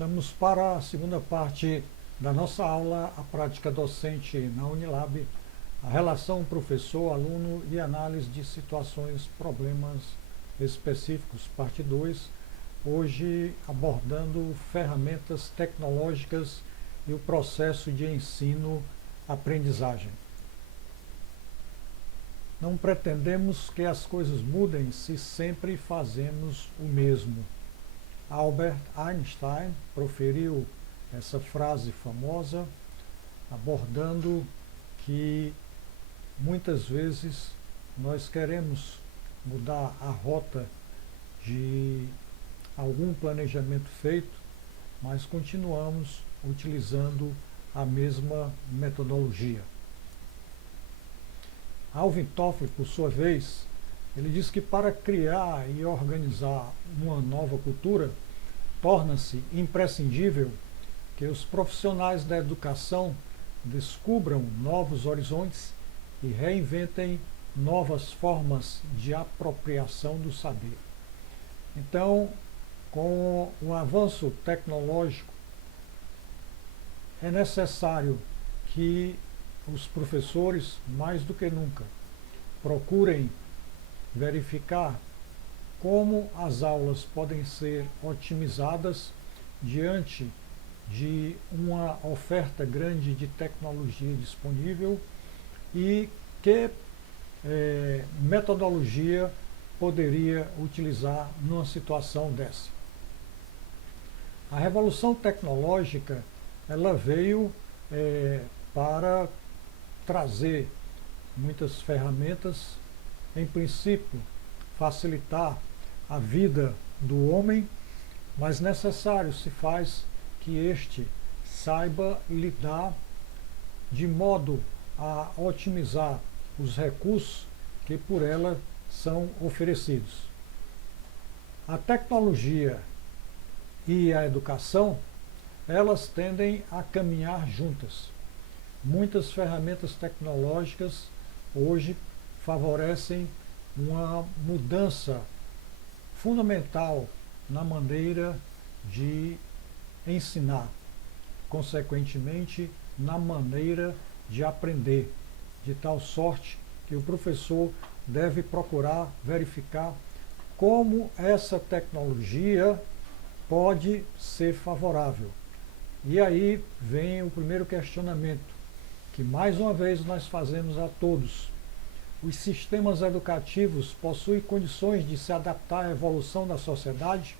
Estamos para a segunda parte da nossa aula, a prática docente na Unilab, a relação professor-aluno e análise de situações, problemas específicos, parte 2, hoje abordando ferramentas tecnológicas e o processo de ensino-aprendizagem. Não pretendemos que as coisas mudem se sempre fazemos o mesmo. Albert Einstein proferiu essa frase famosa, abordando que muitas vezes nós queremos mudar a rota de algum planejamento feito, mas continuamos utilizando a mesma metodologia. Alvin Toffler, por sua vez, ele diz que para criar e organizar uma nova cultura, torna-se imprescindível que os profissionais da educação descubram novos horizontes e reinventem novas formas de apropriação do saber. Então, com o avanço tecnológico, é necessário que os professores, mais do que nunca, procurem verificar como as aulas podem ser otimizadas diante de uma oferta grande de tecnologia disponível e que metodologia poderia utilizar numa situação dessa. A revolução tecnológica ela veio para trazer muitas ferramentas, em princípio, facilitar a vida do homem, mas necessário se faz que este saiba lidar de modo a otimizar os recursos que por ela são oferecidos. A tecnologia e a educação, elas tendem a caminhar juntas. Muitas ferramentas tecnológicas hoje favorecem uma mudança fundamental na maneira de ensinar, consequentemente na maneira de aprender, de tal sorte que o professor deve procurar verificar como essa tecnologia pode ser favorável. E aí vem o primeiro questionamento, que mais uma vez nós fazemos a todos. Os sistemas educativos possuem condições de se adaptar à evolução da sociedade?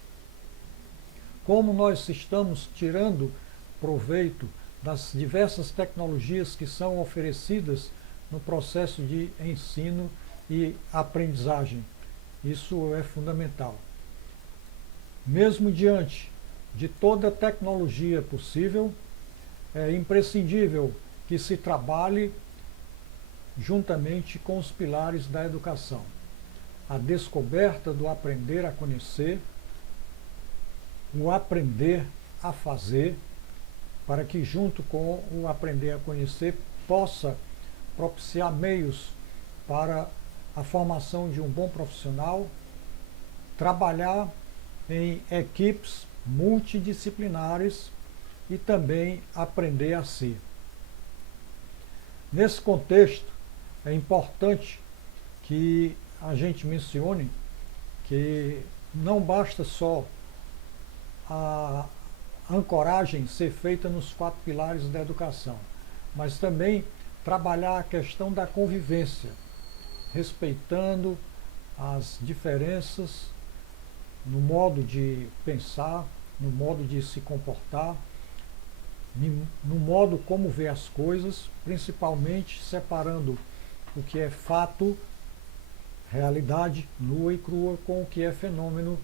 Como nós estamos tirando proveito das diversas tecnologias que são oferecidas no processo de ensino e aprendizagem? Isso é fundamental. Mesmo diante de toda a tecnologia possível, é imprescindível que se trabalhe juntamente com os pilares da educação. A descoberta do aprender a conhecer, o aprender a fazer, para que junto com o aprender a conhecer possa propiciar meios para a formação de um bom profissional, trabalhar em equipes multidisciplinares e também aprender a ser. Nesse contexto, é importante que a gente mencione que não basta só a ancoragem ser feita nos 4 pilares da educação, mas também trabalhar a questão da convivência, respeitando as diferenças no modo de pensar, no modo de se comportar, no modo como vê as coisas, principalmente separando o que é fato, realidade nua e crua, com o que é fenômeno,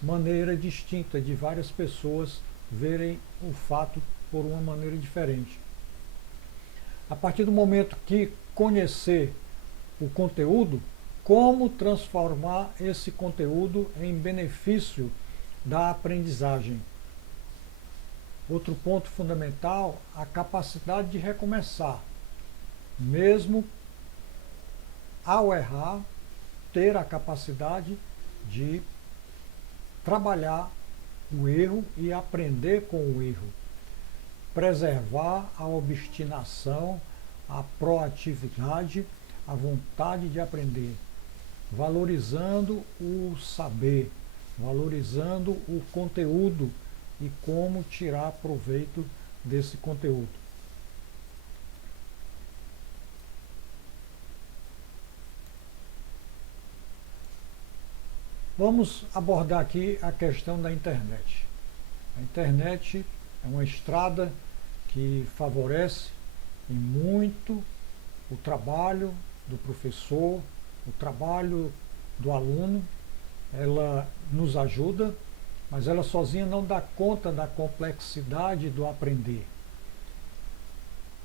maneira distinta de várias pessoas verem o fato por uma maneira diferente. A partir do momento que conhecer o conteúdo, como transformar esse conteúdo em benefício da aprendizagem. Outro ponto fundamental, a capacidade de recomeçar. Mesmo ao errar, ter a capacidade de trabalhar o erro e aprender com o erro. Preservar a obstinação, a proatividade, a vontade de aprender, valorizando o saber, valorizando o conteúdo e como tirar proveito desse conteúdo. Vamos abordar aqui a questão da internet. A internet é uma estrada que favorece em muito o trabalho do professor, o trabalho do aluno. Ela nos ajuda, mas ela sozinha não dá conta da complexidade do aprender.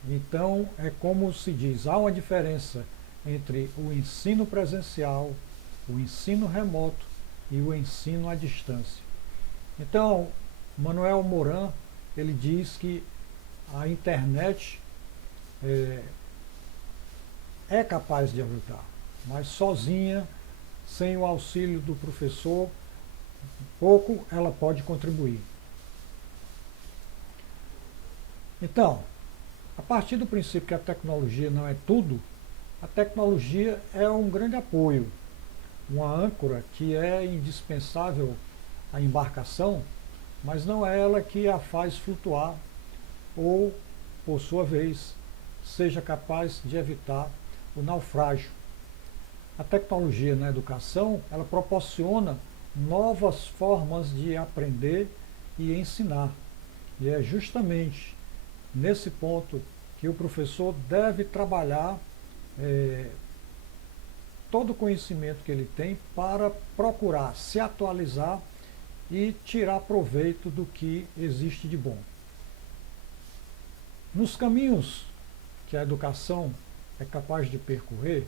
Então, é como se diz, há uma diferença entre o ensino presencial, o ensino remoto e o ensino à distância. Então, Manuel Moran, ele diz que a internet é capaz de ajudar, mas sozinha, sem o auxílio do professor, pouco ela pode contribuir. Então, a partir do princípio que a tecnologia não é tudo, a tecnologia é um grande apoio, uma âncora que é indispensável à embarcação, mas não é ela que a faz flutuar ou, por sua vez, seja capaz de evitar o naufrágio. A tecnologia na educação, ela proporciona novas formas de aprender e ensinar. E é justamente nesse ponto que o professor deve trabalhar todo o conhecimento que ele tem para procurar se atualizar e tirar proveito do que existe de bom. Nos caminhos que a educação é capaz de percorrer,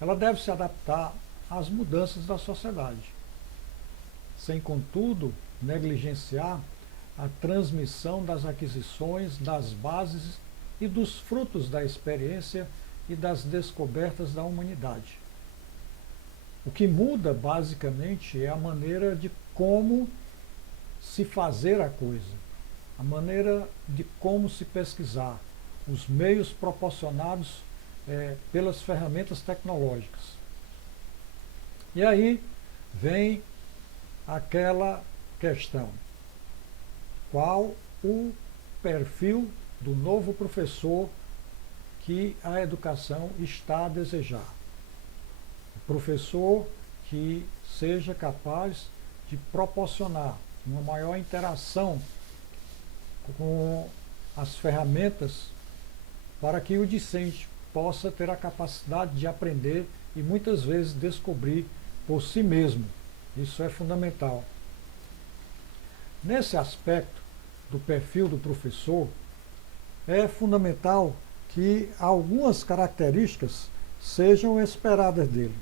ela deve se adaptar às mudanças da sociedade, sem, contudo, negligenciar a transmissão das aquisições, das bases e dos frutos da experiência e das descobertas da humanidade. O que muda, basicamente, é a maneira de como se fazer a coisa, a maneira de como se pesquisar, os meios proporcionados pelas ferramentas tecnológicas. E aí vem aquela questão: qual o perfil do novo professor que a educação está a desejar? O professor que seja capaz de proporcionar uma maior interação com as ferramentas para que o discente possa ter a capacidade de aprender e muitas vezes descobrir por si mesmo. Isso é fundamental. Nesse aspecto do perfil do professor, é fundamental que algumas características sejam esperadas dele.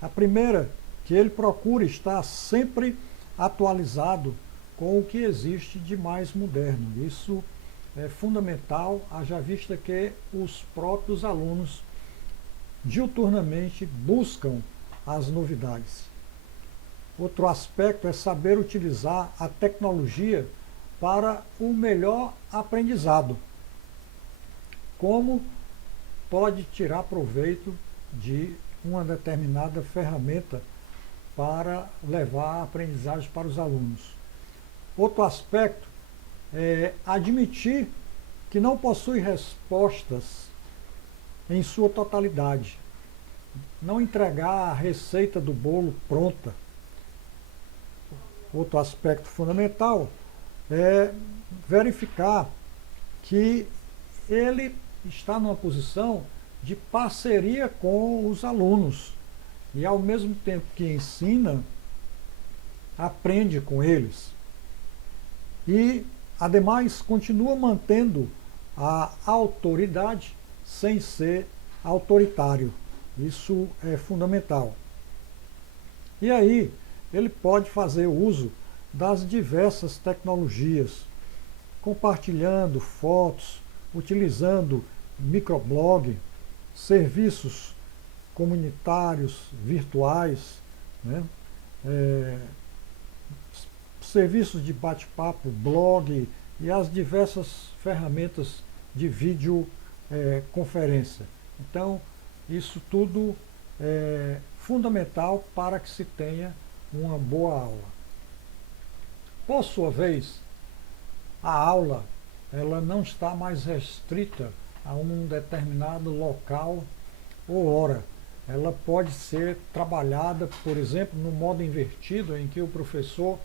A primeira, que ele procure estar sempre atualizado com o que existe de mais moderno. Isso é fundamental, haja vista que os próprios alunos diuturnamente buscam as novidades. Outro aspecto é saber utilizar a tecnologia para o melhor aprendizado. Como pode tirar proveito de uma determinada ferramenta para levar a aprendizagem para os alunos. Outro aspecto é admitir que não possui respostas em sua totalidade. Não entregar a receita do bolo pronta. Outro aspecto fundamental é verificar que ele está numa posição de parceria com os alunos e, ao mesmo tempo que ensina, aprende com eles. E, ademais, continua mantendo a autoridade sem ser autoritário. Isso é fundamental. E aí, ele pode fazer uso das diversas tecnologias, compartilhando fotos, utilizando microblog, serviços comunitários virtuais, né? serviços de bate-papo, blog e as diversas ferramentas de vídeo conferência. Então, isso tudo é fundamental para que se tenha uma boa aula. Por sua vez, a aula ela não está mais restrita a um determinado local ou hora. Ela pode ser trabalhada, por exemplo, no modo invertido, em que o professor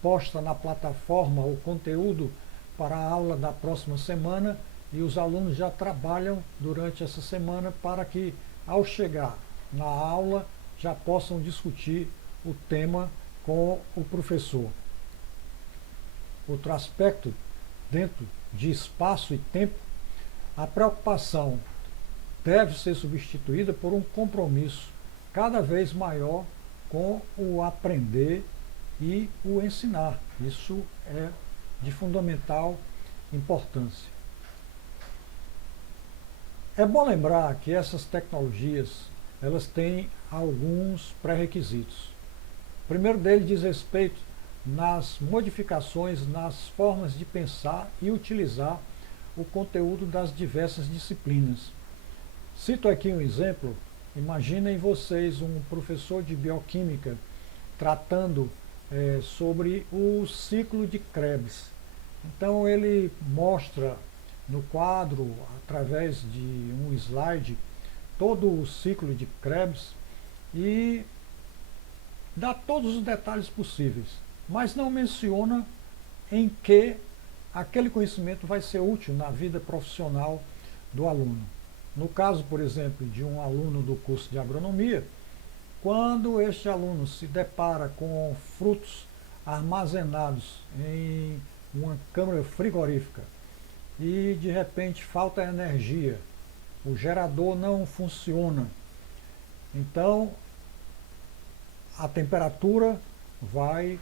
posta na plataforma o conteúdo para a aula da próxima semana e os alunos já trabalham durante essa semana para que, ao chegar na aula, já possam discutir o tema com o professor. Outro aspecto, dentro de espaço e tempo, a preocupação deve ser substituída por um compromisso cada vez maior com o aprender e o ensinar. Isso é de fundamental importância. É bom lembrar que essas tecnologias elas têm alguns pré-requisitos. O primeiro deles diz respeito nas modificações nas formas de pensar e utilizar o conteúdo das diversas disciplinas. Cito aqui um exemplo. Imaginem vocês um professor de bioquímica tratando sobre o ciclo de Krebs. Então ele mostra no quadro, através de um slide, todo o ciclo de Krebs e dá todos os detalhes possíveis, mas não menciona em que aquele conhecimento vai ser útil na vida profissional do aluno. No caso, por exemplo, de um aluno do curso de agronomia, quando este aluno se depara com frutos armazenados em uma câmara frigorífica e de repente falta energia, o gerador não funciona, então a temperatura vai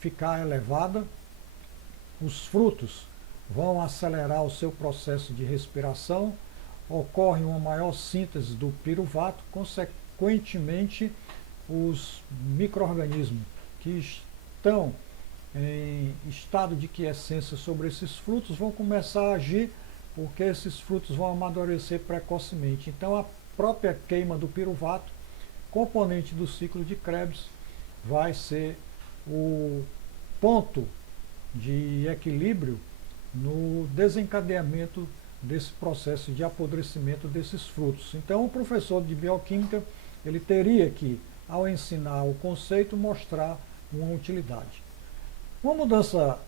ficar elevada, os frutos vão acelerar o seu processo de respiração, ocorre uma maior síntese do piruvato, consequentemente os micro-organismos que estão em estado de quiescência sobre esses frutos vão começar a agir, porque esses frutos vão amadurecer precocemente. Então a própria queima do piruvato, componente do ciclo de Krebs, vai ser o ponto de equilíbrio no desencadeamento desse processo de apodrecimento desses frutos. Então o professor de bioquímica ele teria que, ao ensinar o conceito, mostrar uma utilidade. Uma mudança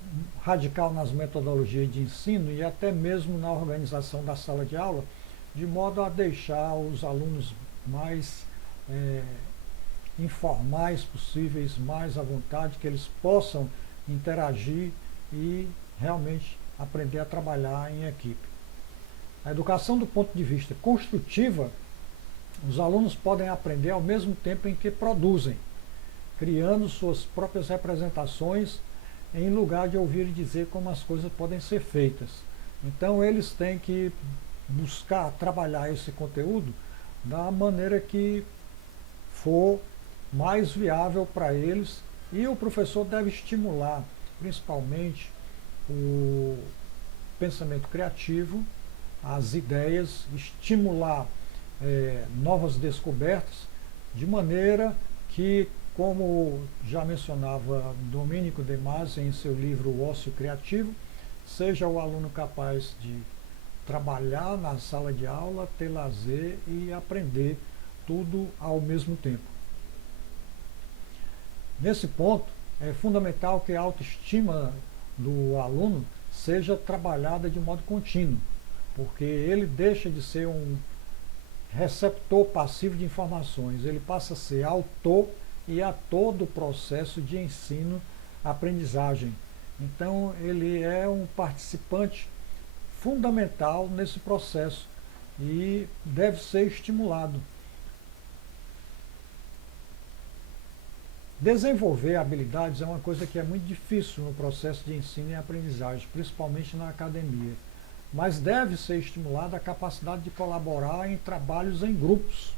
radical nas metodologias de ensino e até mesmo na organização da sala de aula, de modo a deixar os alunos mais informais possíveis, mais à vontade, que eles possam interagir e realmente aprender a trabalhar em equipe. A educação do ponto de vista construtiva, os alunos podem aprender ao mesmo tempo em que produzem, criando suas próprias representações em lugar de ouvir dizer como as coisas podem ser feitas. Então eles têm que buscar trabalhar esse conteúdo da maneira que for mais viável para eles, e o professor deve estimular principalmente o pensamento criativo, as ideias, estimular novas descobertas, de maneira que, como já mencionava Domênico De Masi em seu livro O Ócio Criativo, seja o aluno capaz de trabalhar na sala de aula, ter lazer e aprender tudo ao mesmo tempo. Nesse ponto, é fundamental que a autoestima do aluno seja trabalhada de modo contínuo, porque ele deixa de ser um receptor passivo de informações, ele passa a ser autor e ator do processo de ensino-aprendizagem. Então ele é um participante fundamental nesse processo e deve ser estimulado. Desenvolver habilidades é uma coisa que é muito difícil no processo de ensino e aprendizagem, principalmente na academia. Mas deve ser estimulada a capacidade de colaborar em trabalhos em grupos.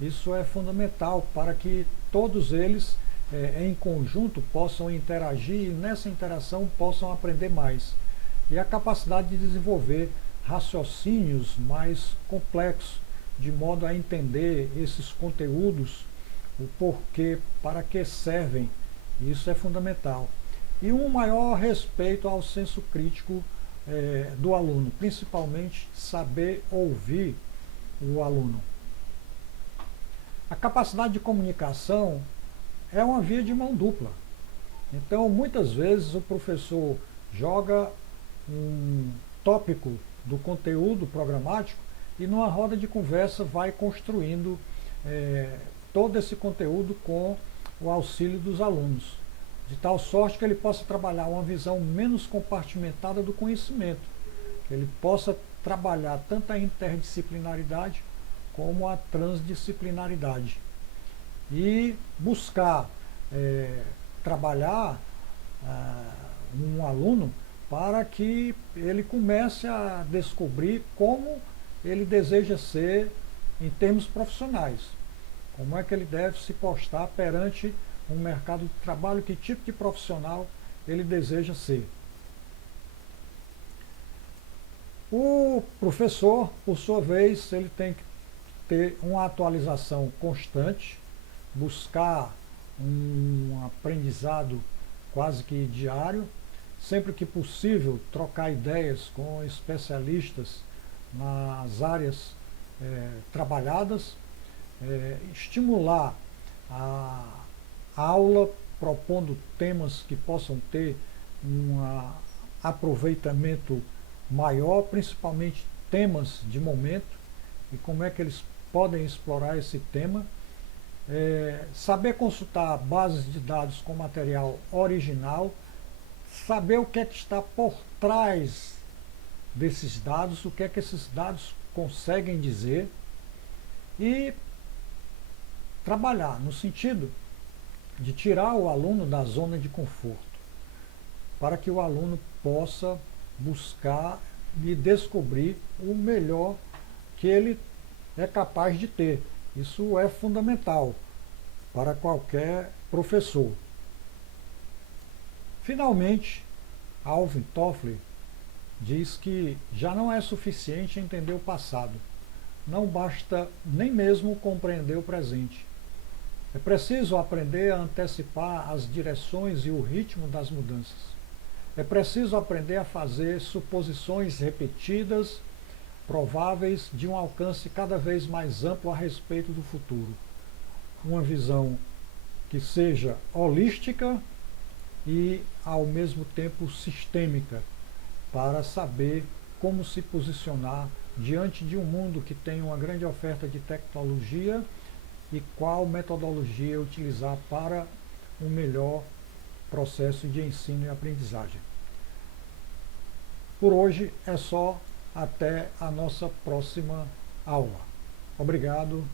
Isso é fundamental para que todos eles em conjunto possam interagir e nessa interação possam aprender mais. E a capacidade de desenvolver raciocínios mais complexos, de modo a entender esses conteúdos, o porquê, para que servem. Isso é fundamental. E um maior respeito ao senso crítico do aluno, principalmente saber ouvir o aluno. A capacidade de comunicação é uma via de mão dupla. Então, muitas vezes o professor joga um tópico do conteúdo programático e numa roda de conversa vai construindo todo esse conteúdo com o auxílio dos alunos, de tal sorte que ele possa trabalhar uma visão menos compartimentada do conhecimento, que ele possa trabalhar tanto a interdisciplinaridade como a transdisciplinaridade e buscar trabalhar um aluno para que ele comece a descobrir como ele deseja ser em termos profissionais, como é que ele deve se postar perante um mercado de trabalho, que tipo de profissional ele deseja ser. O professor, por sua vez, ele tem que ter uma atualização constante, buscar um aprendizado quase que diário, sempre que possível trocar ideias com especialistas nas áreas trabalhadas, estimular a aula propondo temas que possam ter um aproveitamento maior, principalmente temas de momento e como é que eles podem explorar esse tema. Saber consultar bases de dados com material original, saber o que é que está por trás desses dados, o que é que esses dados conseguem dizer e trabalhar no sentido de tirar o aluno da zona de conforto, para que o aluno possa buscar e descobrir o melhor que ele é capaz de ter. Isso é fundamental para qualquer professor. Finalmente, Alvin Toffler diz que já não é suficiente entender o passado, não basta nem mesmo compreender o presente. É preciso aprender a antecipar as direções e o ritmo das mudanças. É preciso aprender a fazer suposições repetidas, prováveis, de um alcance cada vez mais amplo a respeito do futuro. Uma visão que seja holística e, ao mesmo tempo, sistêmica, para saber como se posicionar diante de um mundo que tem uma grande oferta de tecnologia e qual metodologia utilizar para um melhor processo de ensino e aprendizagem. Por hoje é só, até a nossa próxima aula. Obrigado.